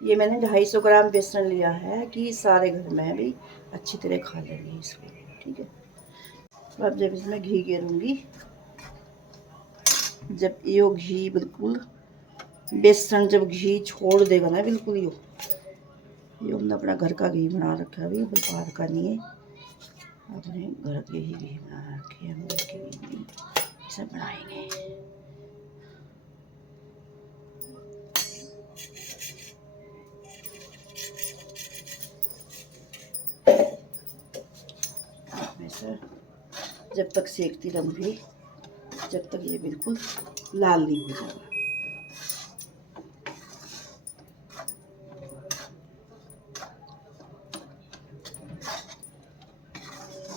ये मैंने 250 ग्राम बेसन लिया है कि सारे घर में भी अच्छी तरह खा लेंगे इसको। ठीक है, अब जब इसमें घी गेरूँगी, जब ये घी बिल्कुल बेसन जब घी छोड़ देगा ना बिल्कुल, ये हमने अपना घर का घी बना रखा है, अभी बाहर का नहीं है, अपने घर के ही घी बना रखे हैं, हम घर के घी इसे बनाएंगे। जब तक सेकती रहूँगी, जब तक ये बिल्कुल लाल नहीं हो जाएगा।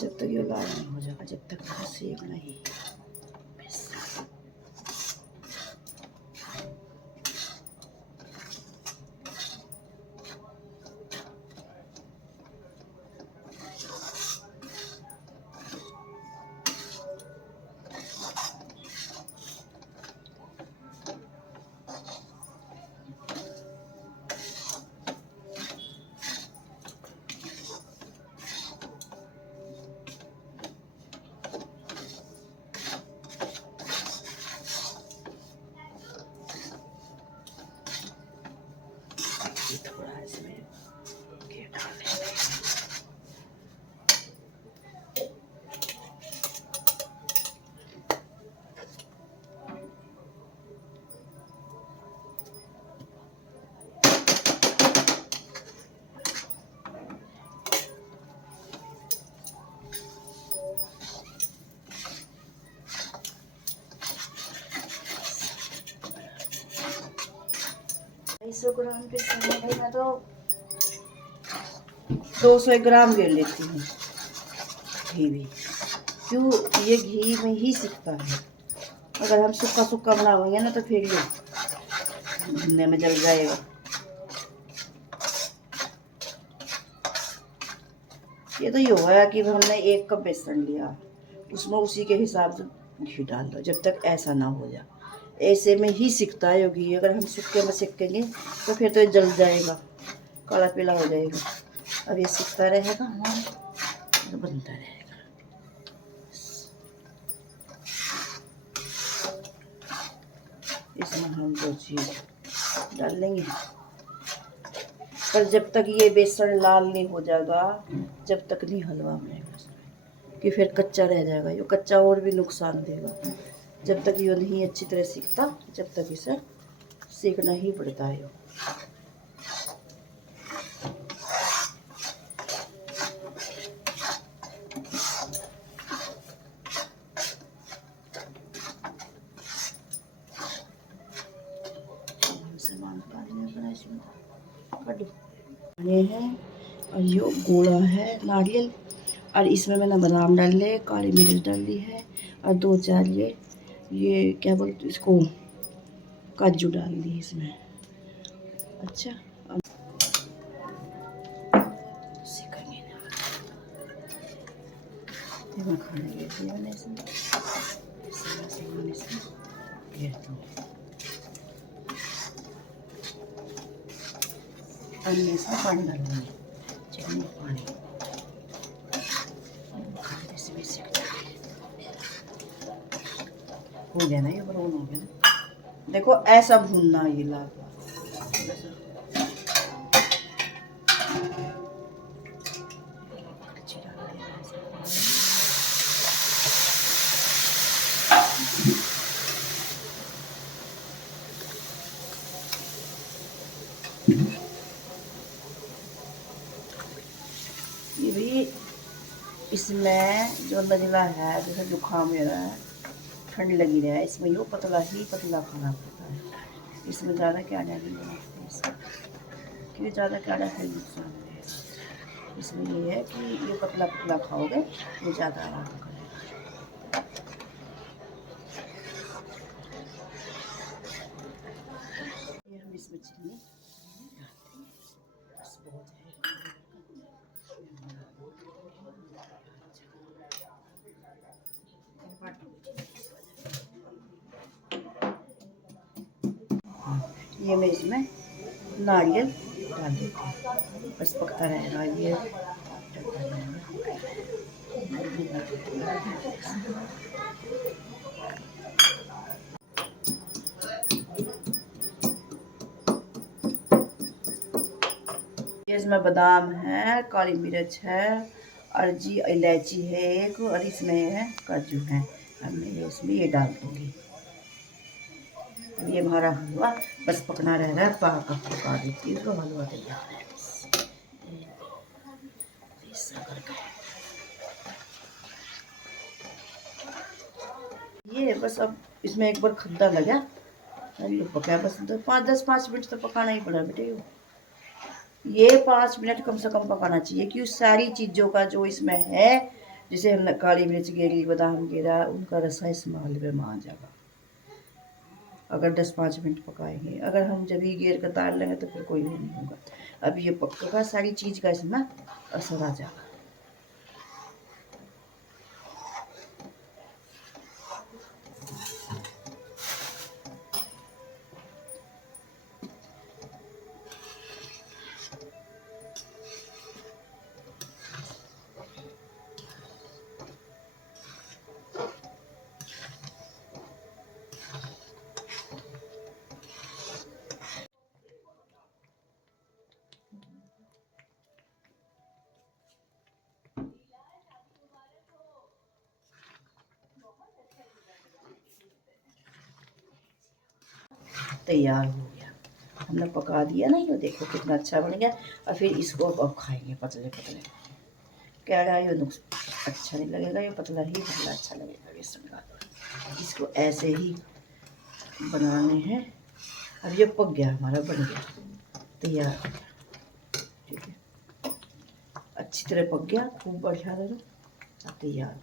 जब तक ये लाल नहीं हो जाएगा, जब तक सेकना ही। थोड़ा इसमें घी डाल देंगे। सौ ग्राम के समय भाई मैं तो 200 ग्राम ले लेती हूँ घी भी, क्यों ये घी में ही सिकता है। अगर हम सूखा सूखा बनाएंगे ना तो फिर ये भुनने में जल जाएगा। ये तो ये हुआ कि हमने 1 कप बेसन लिया, उसमें उसी के हिसाब से घी डाल दो, जब तक ऐसा ना हो जाए। ऐसे में ही सिकता है घी, अगर हम सूखे में सेकेंगे तो फिर तो ये जल जाएगा, काला पीला हो जाएगा। अब ये सिकता रहेगा हमारा, बनता रहेगा। इसमें हम 2 चीज़ डाल लेंगे, पर जब तक ये बेसन लाल नहीं हो जाएगा, जब तक नहीं हलवा बनेगा कि फिर कच्चा रह जाएगा। ये कच्चा और भी नुकसान देगा। जब तक ये नहीं अच्छी तरह सीखता, जब तक इसे सीखना ही पड़ता है। ये है और ये गोला है नारियल, और इसमें मैंने बादाम डाल लिए, काली मिर्च डाल ली है, और 2-4 ये क्या बोलते इसको, काजू डाल दी इसमें। अच्छा, अब सीखेंगे ना, मैं खाने के लिए मैंने इसमें घेर दूँ, और मैं इसमें पानी डालूँगी, चिकनी पानी हो गया ना, ये ब्राउन हो गया ना। देखो ऐसा भूनना ये लाल, ये भी इसमें जो नजला है, जैसे जुकाम मेरा है, ठंड लगी रहा है, इसमें यूँ पतला ही पतला खाना पड़ता है। इसमें ज़्यादा क्या डाली बनाते, क्योंकि ज़्यादा क्या डाले नुकसान है। इसमें ये है कि ये पतला पतला खाओगे ये ज़्यादा आराम करेगा। ये हम इसमें चीनी डालते हैं, बस बहुत है। ये मैं इसमें नारियल डाल देते हैं, बस पकता रहेगा ये, चलता रहेगा। ये इसमें बादाम है, काली मिर्च है, अर्जी इलायची है एक, और इसमें है काजू है। अब मैं ये इसमें ये डाल दूँगी। अब ये हमारा हलवा बस पकना रह रहा है, पका देती हूँ तो हलवा तैयार है। ये बस अब इसमें एक बार खद्दा लगा, अब ये पका, बस 5 मिनट तो पकाना ही पड़ा बेटे। ये 5 मिनट कम से कम पकाना चाहिए, क्योंकि सारी चीज़ों का जो इसमें है, जैसे काली मिर्च गिरी, बादाम गिरा, उनका रसा इसमें हलवे में आ जाएगा अगर 10-5 मिनट पकाएंगे। अगर हम जब ही घेर कर तार लेंगे तो फिर कोई नहीं होगा। अब ये पकेगा, सारी चीज़ का इसमें असर आ जाएगा। तैयार हो गया, हमने पका दिया ना, ये देखो कितना अच्छा बन गया। और फिर इसको अब खाएंगे पतले पतले। कह रहा है ये अच्छा नहीं लगेगा, ये पतला ही पतला अच्छा लगेगा। इसको ऐसे ही बनाने हैं। अब ये पक गया, हमारा बन गया, तैयार हो गया। ठीक है, अच्छी तरह पक गया, खूब बढ़िया लगा, तैयार।